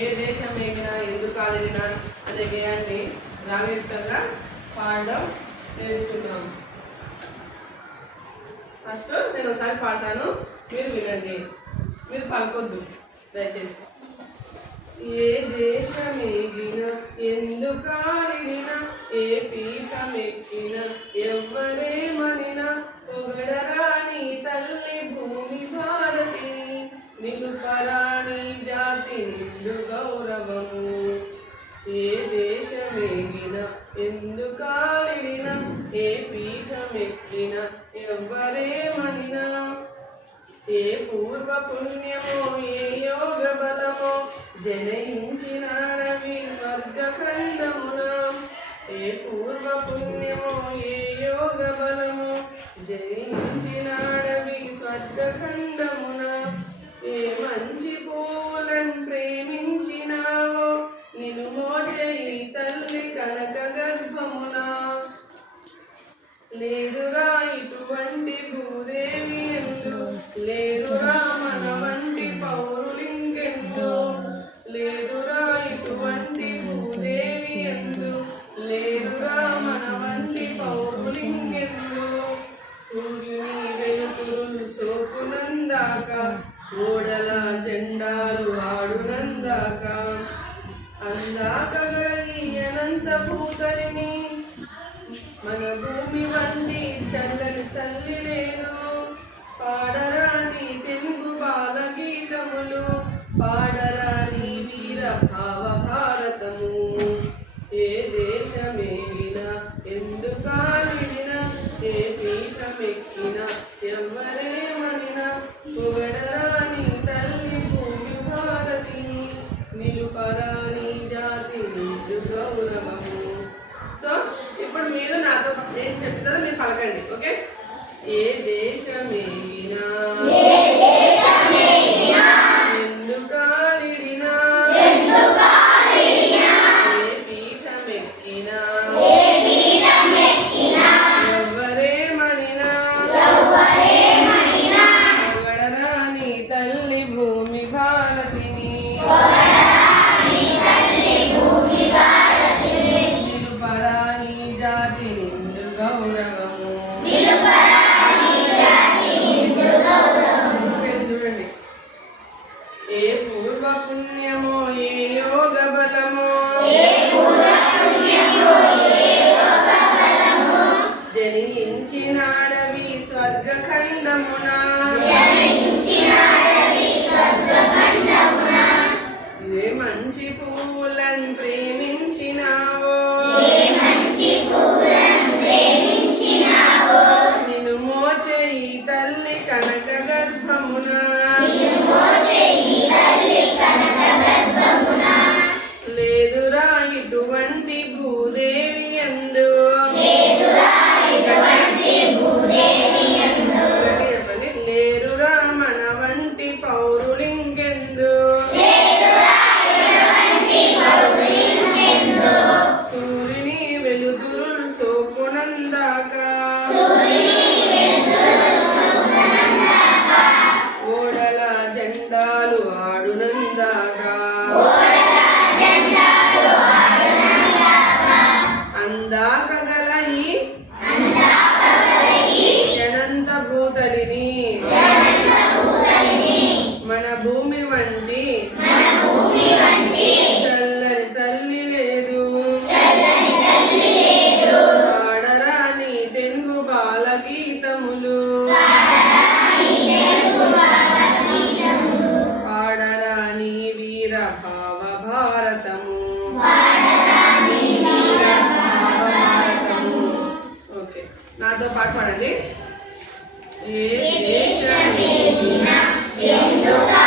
ఏ దేశం ఎగినా ఎందుకు కాలినా అనే గేయాన్ని రాగయుక్తంగా పాడడం నేర్చుకున్నాం. ఫస్ట్ నేను ఒకసారి పాడతాను, మీరు వినండి, మీరు పలకొద్దు దయచేసి. ఏ దేశమెగిన ఎందుకాలిన ఏ పీఠమెక్కిన ఎవ్వరేమనిన పొగడరాని తల్లి భూమి భారతిని నిలుపరాని జాతి నిండు గౌరవము. ఏ దేశమెగిన ఎందుకాలిన ఏ పీఠమెక్కిన ఎవ్వరేమనిన ఏ పూర్వ పుణ్యమో ఏ యోగ బలమో జనయించినారవి స్వర్గఖండమున. ఏ పూర్వ పుణ్యమో ఏ యోగ బలమో జనయించినారవి స్వర్గఖండమున. ఏ మంచి పూలను ప్రేమించినావో నిన్ను మోచేయి తల్లి కనక గర్భమున. లేదురా ఇటువంటి భూదేవి ఎందు లేదురా మన వంటి పౌరులింకెందు. లేదురా ఇటువంటి భూదేవి ఎందు లేదురా మన వంటి పౌరులింకెందు. సూర్యుని వెలుతురులు సోకునందాక ఓడల జెండాలు ఆడునందాక అందాక గలీ అనంత భూతలిని మన భూమి వంటి చల్లని తల్లి లేదు. పాడరాని తెలుగు బాల గీతములు పాడరాని వీర భావ భారతము. ఏ దేశమేగిన ఎందుకాలిన ఏ పీఠమెక్కిన ఎవ్వరేమనిన పొగడరాని తల్లి భూమి భారతిని నిలుపరాని జాతి నిండు గౌరవము. సో ఇప్పుడు మీరు నాతో నేను చెప్తాను, మీరు పలకండి. ఓకే. ఏ దేశమేగినా ఎందుకాలిడినా ఏ పీఠమెక్కినా ఎవ్వరేమనినా పొగడరాని తల్లి భూమి భారతిని నిలుపరాని జాతి నిండు గౌరవము. చూడండి. ఏ పూర్వ పుణ్యమో ఏ యోగ బలమో జనించినాడవి స్వర్గఖండమున. ఏ మంచి పూలను ప్రేమించినావో నిన్ను మోచేయి తల్లి కనక గర్భమున. లేదురా ఇటువంటి భూదేవి ఎందు చెప్పండి. లేరురా మన వంటి పౌరులింకెందు. సూర్యుని వెలుతురులు సోకునందాక ఓడల జెండాలు ఆడునందాక అందాక గల ఈ అనంత భూతలిని మన భూమి వంటి చల్లని తల్లి లేదు. పాడరాని తెలుగు బాల గీతములు పాడరాని వీర భావ భారతము. ఓకే, నాతో పాటు పాడండి. ఏ దేశమేగినా ఎందుకా